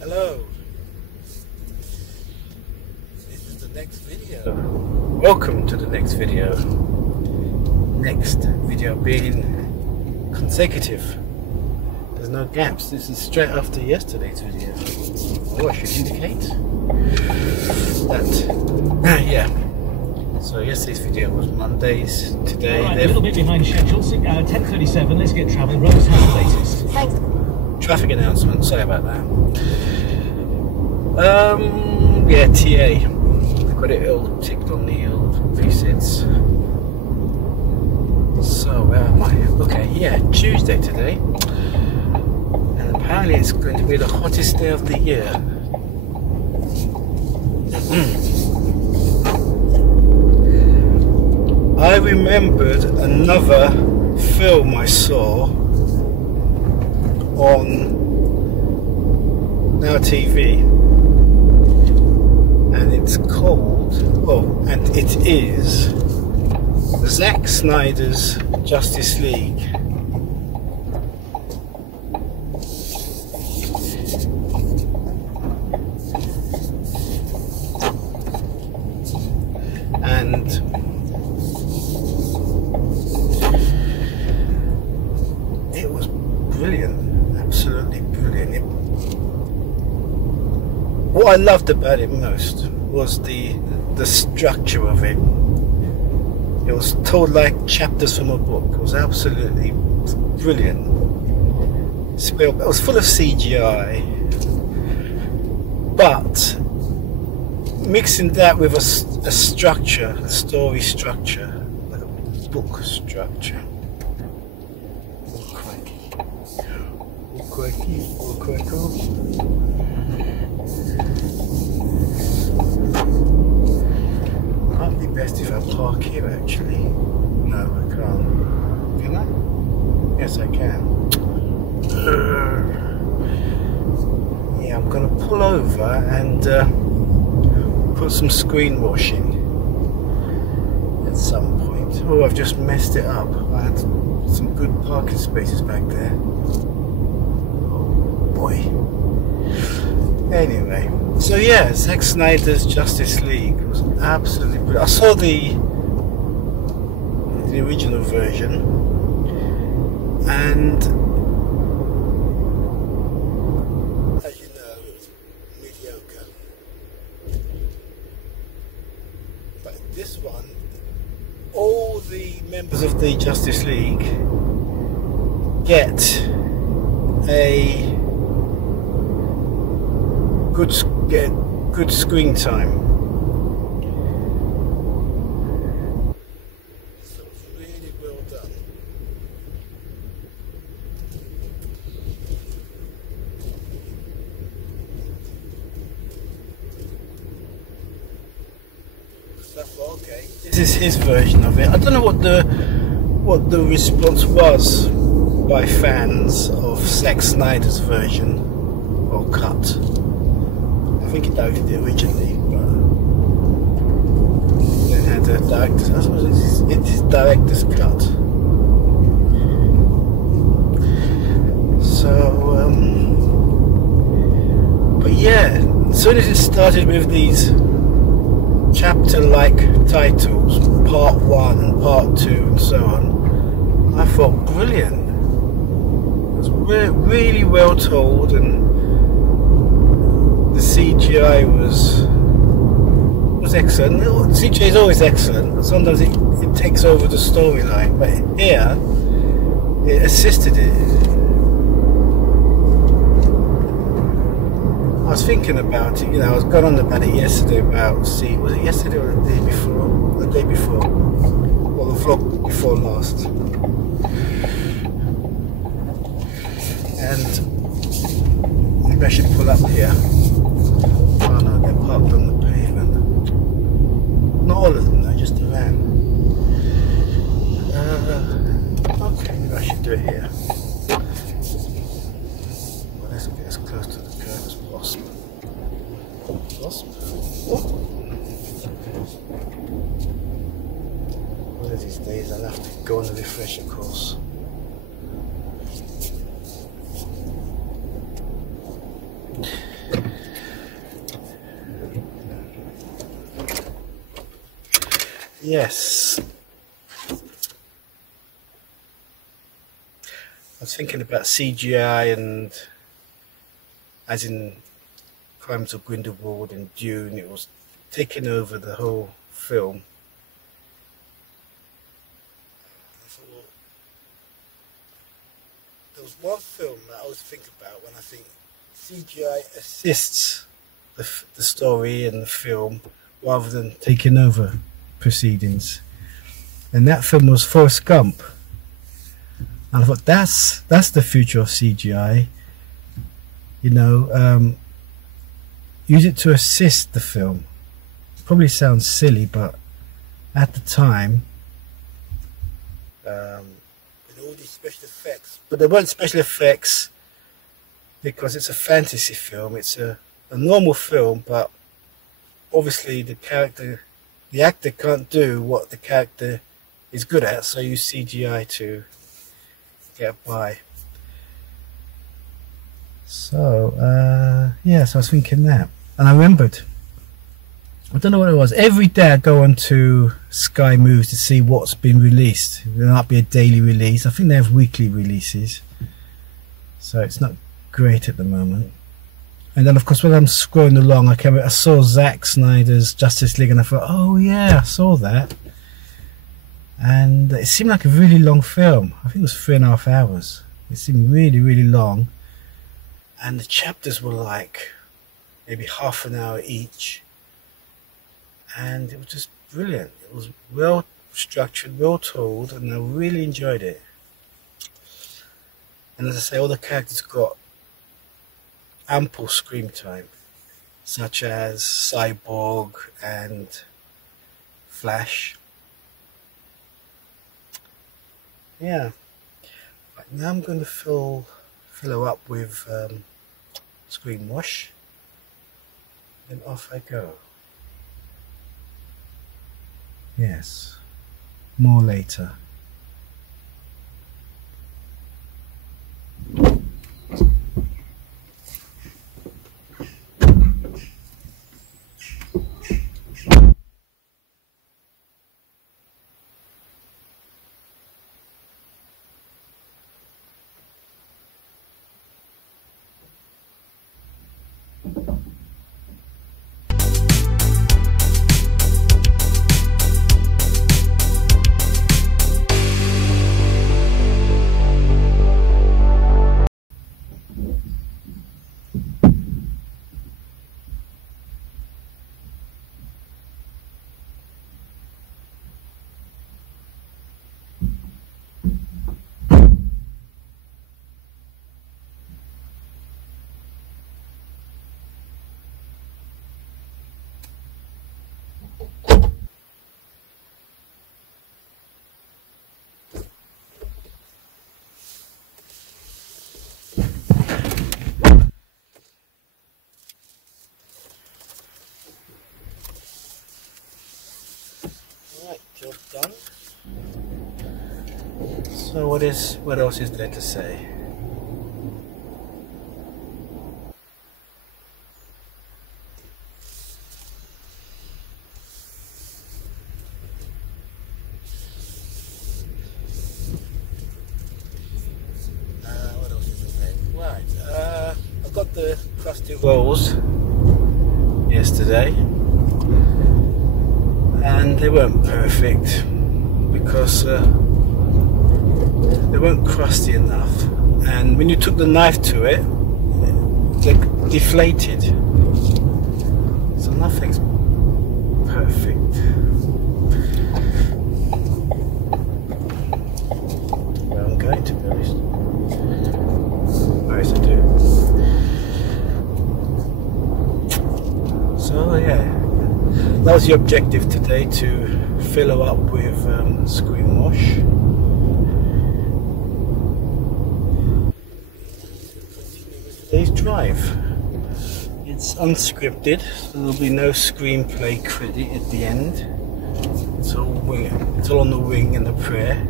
Hello. This is the next video. Welcome to the next video. Next video being consecutive. There's no gaps. This is straight after yesterday's video. Oh, I should indicate that. Yeah. So yesterday's video was Mondays. Today, right, a little bit behind schedule. 10:37. Let's get travelling. Roads have the latest. Thanks. Traffic announcement. Sorry about that. Yeah, TA. Got it all ticked on the old presets. So where am I? Okay, yeah, Tuesday today, and apparently it's going to be the hottest day of the year. I remembered another film I saw on Now TV, and it's called, and it is Zack Snyder's Justice League. And it was brilliant, absolutely brilliant. What I loved about it most was the structure of it. It was told like chapters from a book. It was absolutely brilliant. It was full of CGI, but mixing that with a structure, a story structure, like a book structure. Might be best if I park here actually. No, I can't. Can I? Yes, I can. Yeah, I'm gonna pull over and put some screen washing at some point. Oh, I've just messed it up. I had some good parking spaces back there. Oh boy. Anyway, so yeah, Zack Snyder's Justice League was absolutely brilliant. I saw the original version, and as you know, it's mediocre. But this one, all the members of the Justice League get a good screen time. So it's really well done. Okay, this is his version of it. I don't know what the response was by fans of Zack Snyder's version or cut. I think he directed it originally, but then had a director's. I suppose it's his director's cut. So, but yeah, as soon as it started with these chapter-like titles, part 1 and part 2 and so on, I thought brilliant. It was really well told, and the CGI was excellent. CGI is always excellent, but sometimes it takes over the storyline. But here, it assisted it. I was thinking about it. You know, I was going on about it yesterday. Was it yesterday or the day before? The day before, or the vlog before last. And maybe I should pull up here. Oh no, they're parked on the pavement. Not all of them though, just the van. Okay, maybe I should do it here. Well, let's get as close to the curb as possible. One of these days I'll have to go on the refresher course. yes, I was thinking about CGI, and as in Crimes of Grindelwald and Dune, it was taking over the whole film. I thought, well, there was one film that I always think about when I think CGI assists the story and the film rather than taking over proceedings, and that film was Forrest Gump. And I thought that's the future of CGI. You know, use it to assist the film. Probably sounds silly, but at the time, with all these special effects, but there weren't special effects because it's a fantasy film. It's a normal film, but obviously the actor can't do what the character is good at, so use CGI to get by. So yeah, so I was thinking that, and I remembered, I don't know what it was, every day I go on to Sky Movies to see what's been released. There might be a daily release. I think they have weekly releases, so it's not great at the moment. And then of course when I'm scrolling along, I saw Zack Snyder's Justice League, and I thought, oh yeah, I saw that, and it seemed like a really long film. I think it was 3.5 hours. It seemed really, really long, and the chapters were like maybe half an hour each, and it was just brilliant. It was well structured, well told, and I really enjoyed it. And as I say, all the characters got ample screen time, such as Cyborg and Flash. Yeah, right, now I'm going to fill her up with screen wash, and off I go. Yes, more later. Job done. So what else is there to say? What else is to say? Right, I got the crusty rolls yesterday, and they weren't perfect because they weren't crusty enough, and when you took the knife to it, they deflated, so nothing's perfect. Well, I'm going to be honest. Nice to do. So yeah, that was the objective today, to fill her up with screen wash. Today's drive, it's unscripted, so there'll be no screenplay credit at the end. It's all wing, it's all on the wing and the prayer.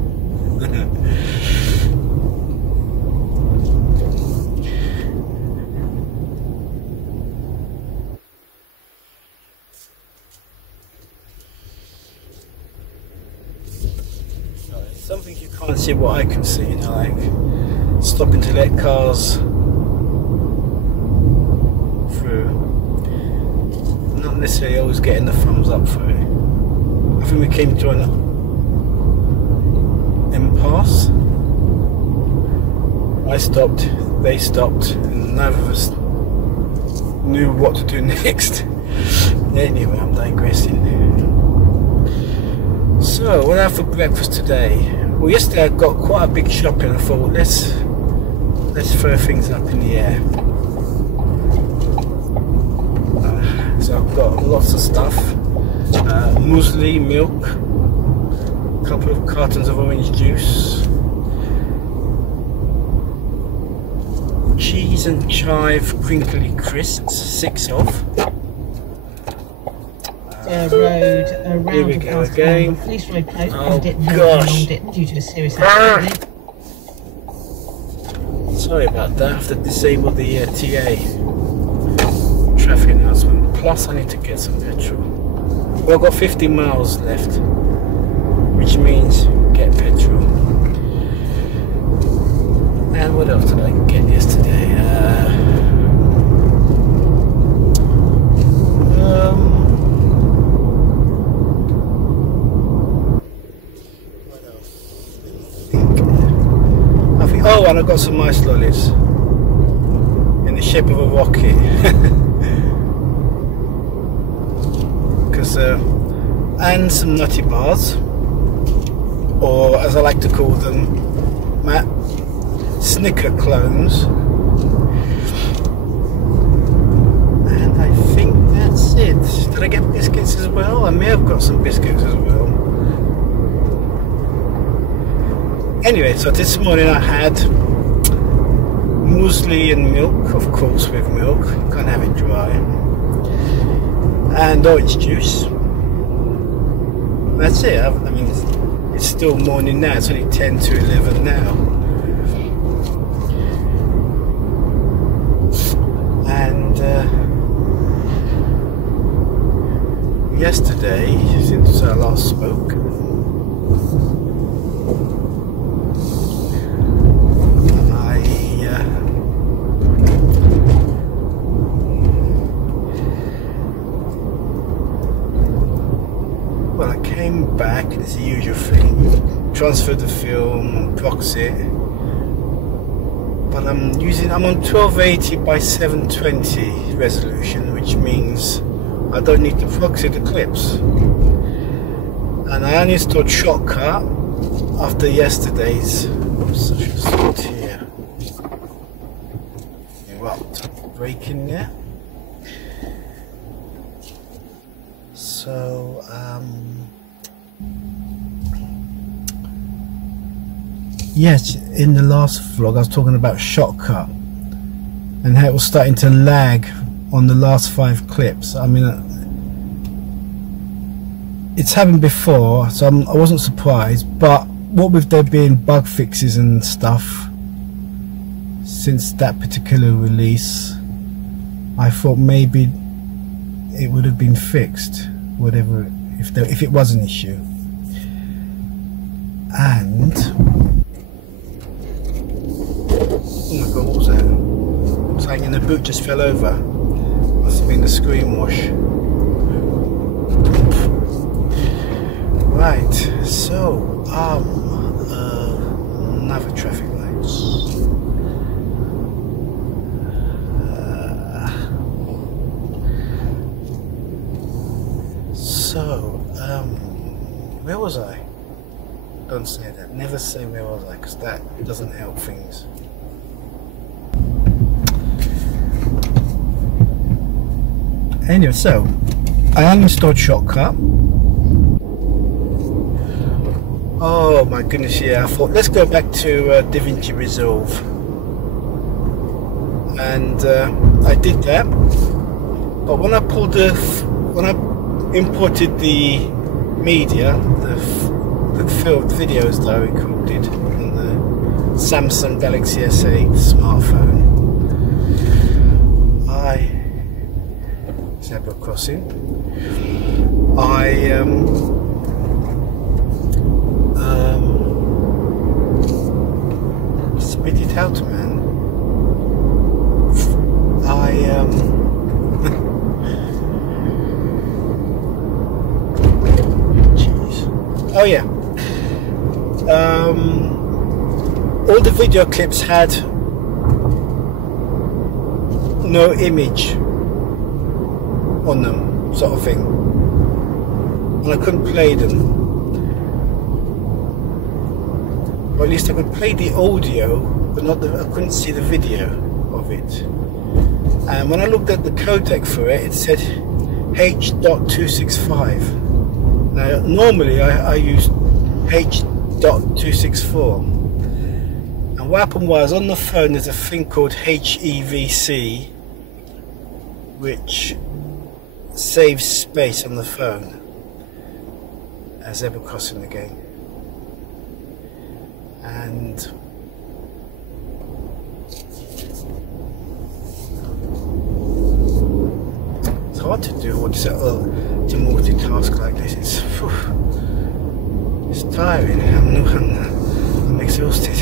can't see what I can see, you know, like stopping to let cars through. Not necessarily always getting the thumbs up for it. I think we came to an impasse. I stopped, they stopped, and neither of us knew what to do next. Anyway, I'm digressing. So, what I had for breakfast today? Well, yesterday I got quite a big shopping. I thought, let's throw things up in the air. So I've got lots of stuff. Muesli, milk, a couple of cartons of orange juice, cheese and chive crinkly crisps, 6 of. Road around Here we go again. Police road closed. Oh gosh! gosh! Due to a serious accident. Sorry about that. I have to disable the TA traffic announcement. Plus, I need to get some petrol. Well, I've got 50 miles left, which means get petrol. And what else did I get yesterday? What else? I think. Oh, and I got some ice lollies in the shape of a rocket. And some nutty bars, or as I like to call them, Snicker clones. And I think that's it. Did I get biscuits as well? I may have got some biscuits as well. Anyway, so this morning I had muesli and milk, of course with milk, can't have it dry, and orange juice. That's it. I mean, it's still morning now. It's only 10 to 11 now. And yesterday, since I last spoke, back, it's the usual thing. Transfer the film, proxy it. But I'm on 1280 by 720 resolution, which means I don't need to proxy the clips. And I only installed Shortcut after yesterday's. Oops, I should start here. Erupt break in there. So yes, in the last vlog I was talking about Shortcut and how it was starting to lag on the last 5 clips. I mean, it's happened before, so I wasn't surprised, but what with there being bug fixes and stuff since that particular release, I thought maybe it would have been fixed, whatever, if it was an issue. And oh my god, what was that? Something in the boot just fell over. Must have been the screen wash. Right, so another traffic lights. Where was I? Don't say that. Never say where was I, because that doesn't help things. Anyway, so I uninstalled Shortcut. Oh my goodness, yeah, I thought let's go back to DaVinci Resolve, and I did that. But when I imported the media, the filmed videos that I recorded on the Samsung Galaxy S8 smartphone, zebra crossing, out, man. Jeez. Oh yeah. All the video clips had no image on them, sort of thing, and I couldn't play them, or at least I could play the audio, but not I couldn't see the video of it. And when I looked at the codec for it, it said H.265. Now normally I use H.264, and what happened was, on the phone there's a thing called HEVC, which saves space on the phone. A zebra crossing again, and it's hard to do what to multitask like this. It's tiring. I'm exhausted,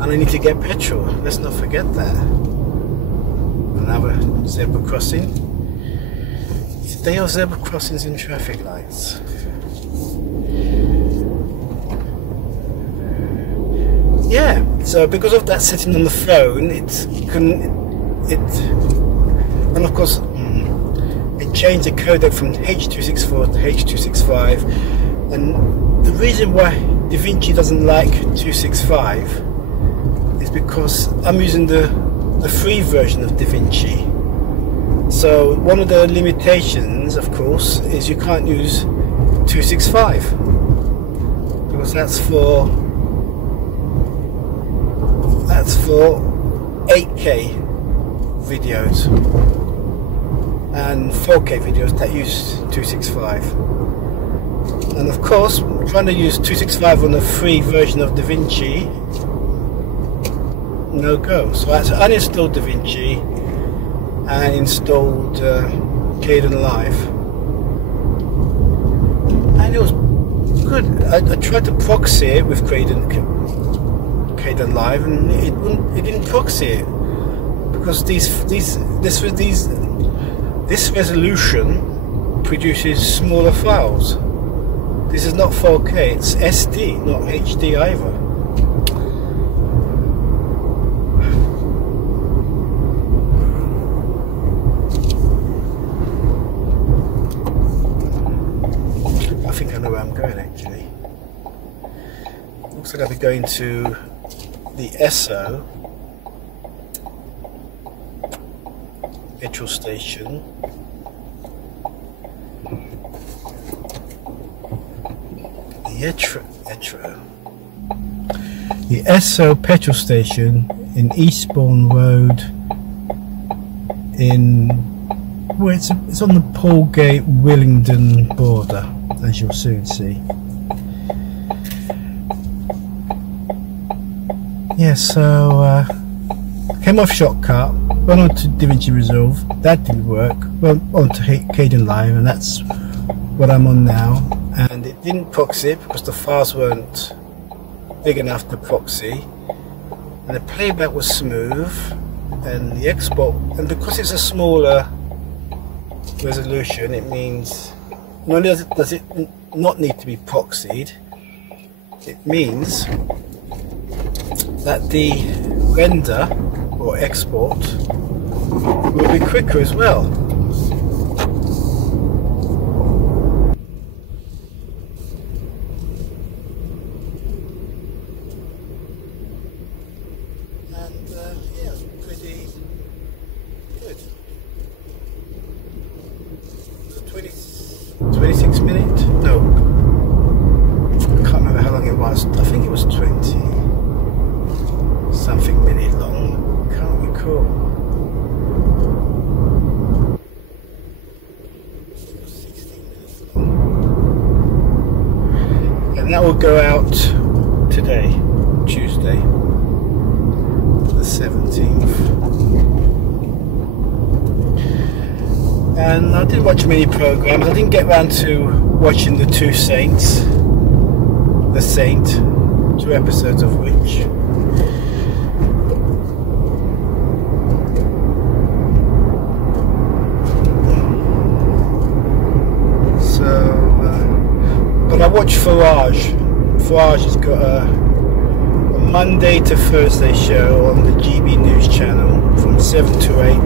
and I need to get petrol. Let's not forget that. Another zebra crossing. Today are zebra crossings and traffic lights. Yeah, so because of that setting on the phone, and of course it changed the codec from H.264 to H.265, and the reason why DaVinci doesn't like 265 is because I'm using the free version of DaVinci. So one of the limitations, of course, is you can't use 265 because that's for 8K videos and 4K videos that use 265. And of course, trying to use 265 on the free version of DaVinci, no go. So I had to uninstall DaVinci and installed Kdenlive, and it was good. I tried to proxy it with Kdenlive, and it didn't proxy it because this resolution produces smaller files. This is not 4K, it's SD, not HD either. I think I know where I'm going actually. Looks like I'll be going to the Acer petrol station. The Acer petrol station in Eastbourne Road well, it's on the Polegate Willingdon border, as you'll soon see. Yeah, so came off Shortcut, went on to DaVinci Resolve, that didn't work, went on to Kdenlive, and that's what I'm on now. And it didn't proxy it because the files weren't big enough to proxy, and the playback was smooth, and the export, and because it's a smaller resolution, it means not only does it not need to be proxied, it means that the render or export will be quicker as well. Yeah, pretty good. 26 minutes? No, I can't remember how long it was. I think it was 20 something minute long. Can't recall. It was 16 minutes long. And that will go out today, Tuesday, the 17th. And I didn't watch many programs. I didn't get around to watching the Two Saints, The Saint, 2 episodes of which but I watch Farage. Farage has got a Monday to Thursday show on the GB News channel from 7 to 8,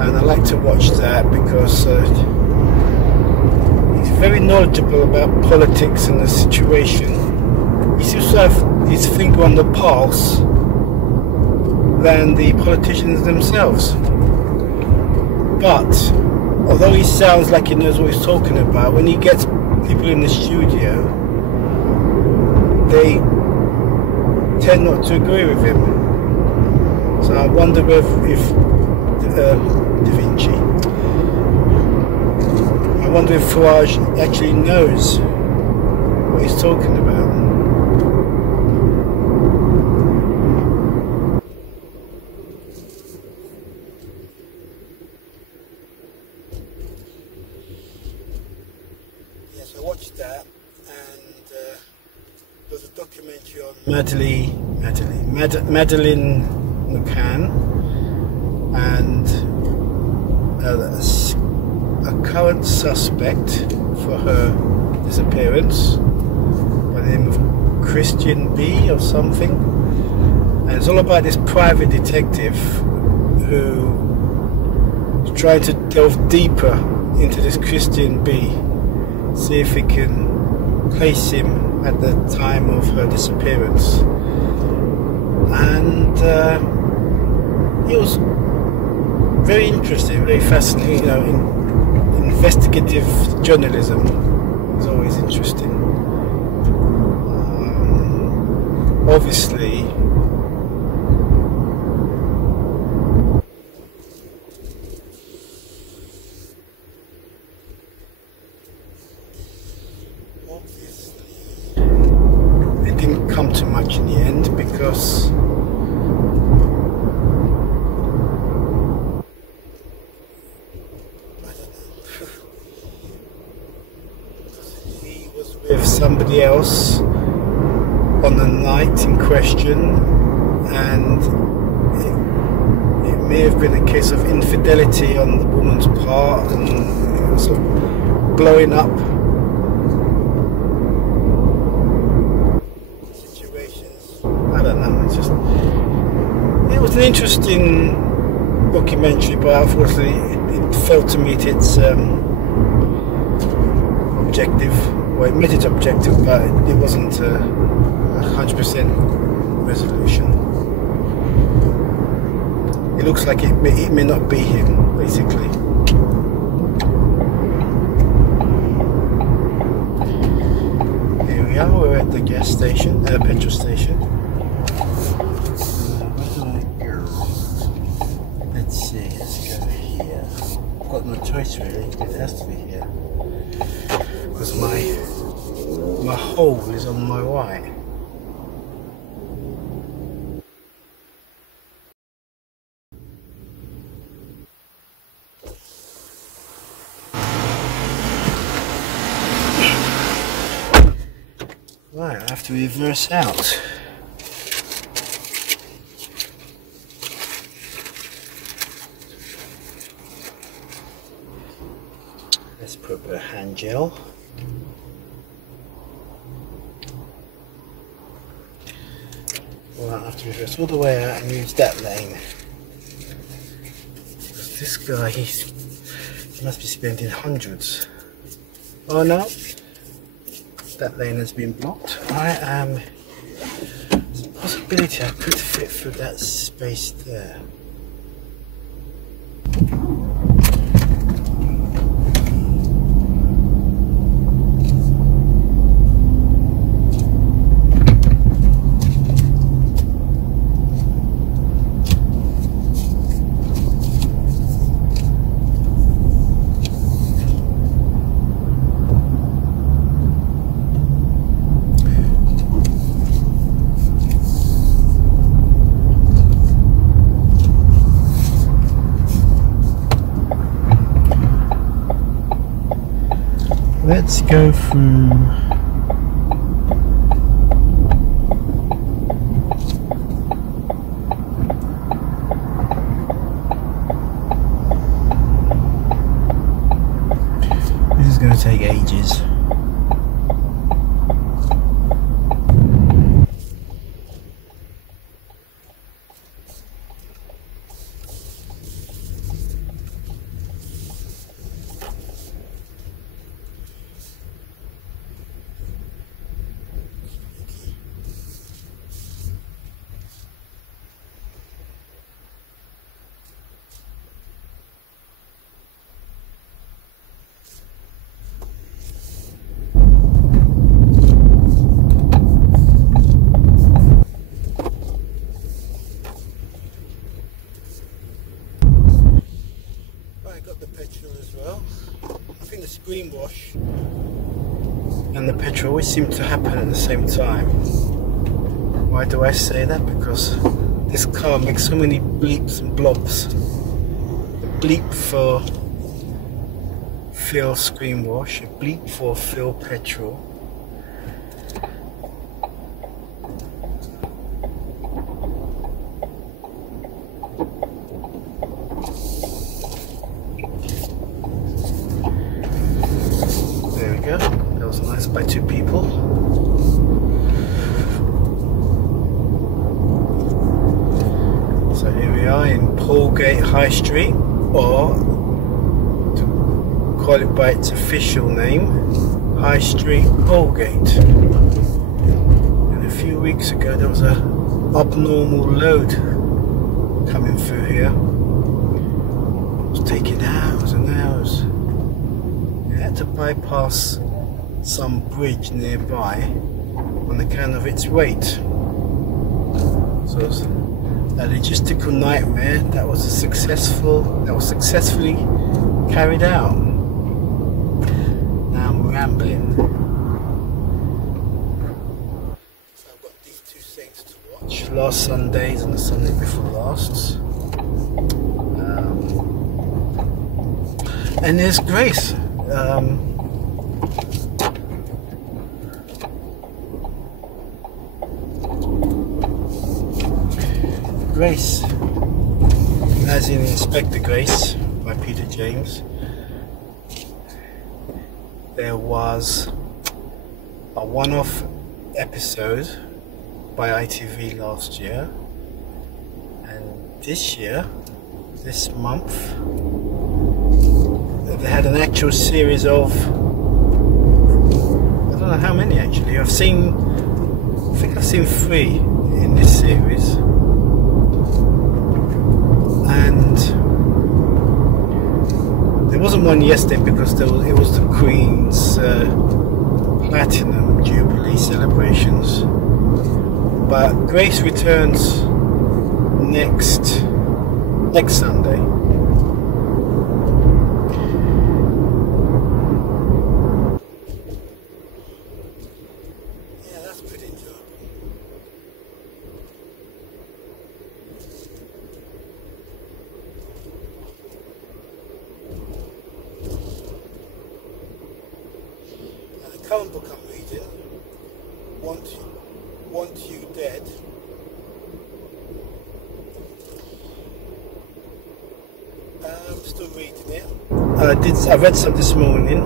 and I like to watch that because he's very knowledgeable about politics and the situation. He seems to have his finger on the pulse than the politicians themselves. But although he sounds like he knows what he's talking about, when he gets people in the studio, they tend not to agree with him. So I wonder if Da Vinci, I wonder if Farage actually knows what he's talking about. Yes, I watched that, and there's a documentary on Madeleine McCann, and a current suspect for her disappearance by the name of Christian B or something, and it's all about this private detective who is trying to delve deeper into this Christian B, see if he can place him at the time of her disappearance. And it was very interesting, very fascinating. You know, investigative journalism is always interesting. Obviously, it didn't come to much in the end because he was with somebody else on the night in question, and it may have been a case of infidelity on the woman's part, and it was sort of blowing up situations. I don't know, it was an interesting documentary, but unfortunately it failed to meet its objective. Well, it met its objective, but it wasn't 100% resolution. It looks like it may not be him, basically. Here we are, we're at the gas station, petrol station. Where do I go? Let's see, let's go here. I've got no choice really, it has to be here. Because my hole is on my right. Right, I have to reverse out. Let's put a bit of hand gel. Well, I have to reverse all the way out and use that lane. Because this guy, he must be spending hundreds. Oh no, that lane has been blocked. There's a possibility I could fit through that space there. Let's go through take ages. Screen wash and the petrol always seem to happen at the same time. Why do I say that? Because this car makes so many bleeps and blobs. A bleep for fill screen wash, a bleep for fill petrol. That was nice by two people. So here we are in Polegate High Street, or to call it by its official name, High Street Polegate. And a few weeks ago there was a abnormal load coming through here. It was taking hours and hours. To bypass some bridge nearby on account of its weight. So it was a logistical nightmare that was successfully carried out. Now I'm rambling. So I've got these two things to watch. Last Sundays and the Sunday before last. And there's Grace. Grace, as in Inspector Grace by Peter James. There was a one-off episode by ITV last year, and this year, this month, they had an actual series of, I don't know how many actually. I think I've seen 3 in this series, and there wasn't one yesterday because it was the Queen's Platinum Jubilee celebrations. But Grace returns next Sunday. Current book I'm reading, Want You Dead. I'm still reading it. I read some this morning.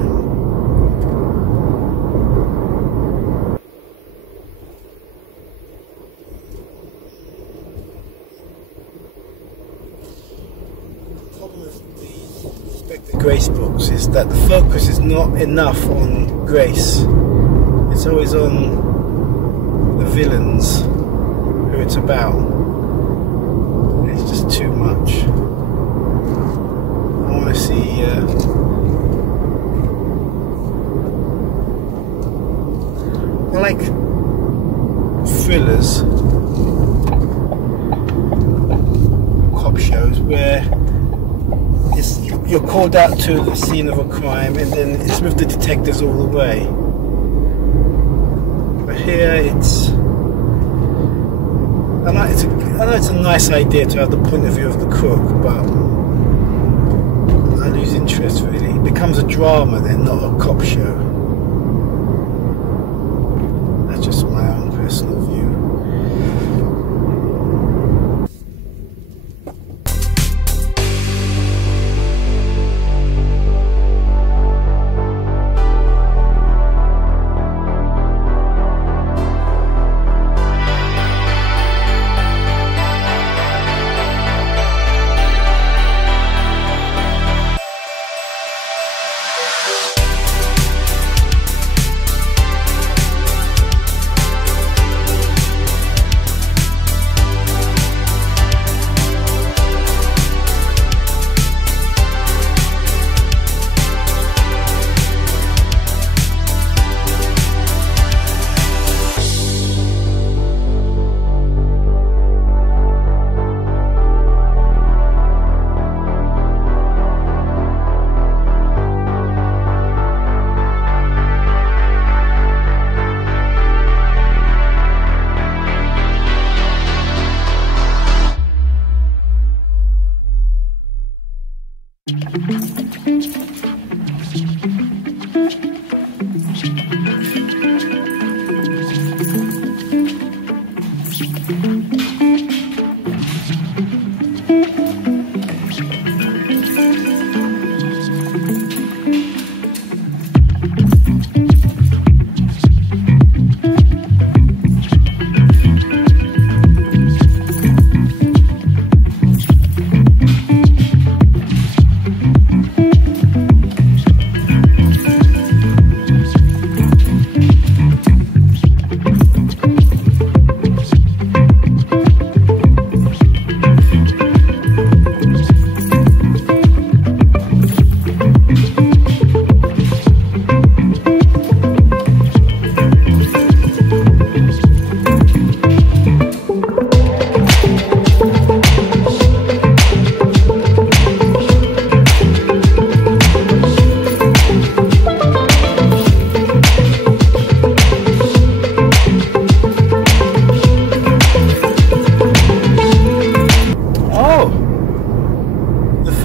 The problem with these Inspector Grace books is that the focus is not enough on Grace. It's always on the villains who it's about. It's just too much. I want to see I like thrillers, cop shows where you're called out to the scene of a crime and then it's with the detectives all the way. But here I know it's a nice idea to have the point of view of the crook, but I lose interest really. It becomes a drama then, not a cop show. That's just my own personal view.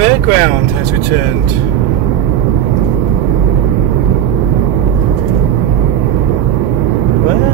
fairground has returned. Well.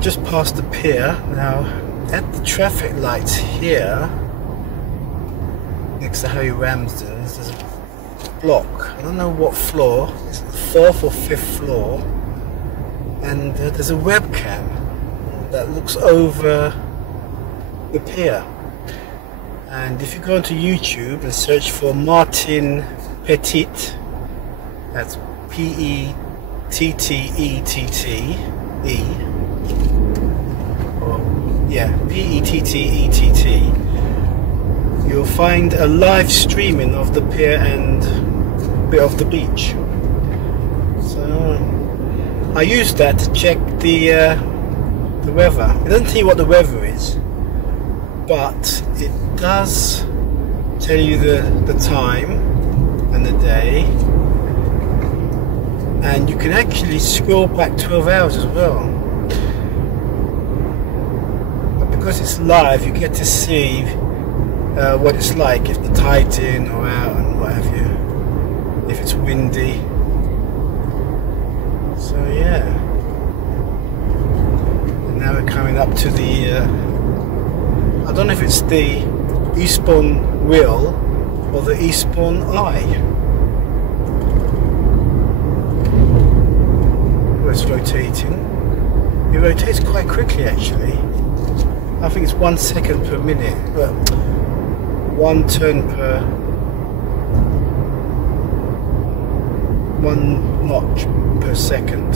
Just past the pier now. At the traffic lights here next to Harry Ramsden's, there's a block. I don't know what floor. It's the 4th or 5th floor, and there's a webcam that looks over the pier. And if you go onto YouTube and search for Martin Petit, that's Pettette, yeah, Pettett, you'll find a live streaming of the pier and a bit of the beach. So I used that to check the weather. It doesn't tell you what the weather is, but it does tell you the time and the day, and you can actually scroll back 12 hours as well. Because it's live, you get to see what it's like if the tide's in or out and what have you, if it's windy. So yeah, and now we're coming up to the I don't know if it's the Eastbourne Wheel or the Eastbourne Eye. Oh, it's rotating. It rotates quite quickly actually. I think it's 1 second per minute, but 1 turn per 1 notch per second.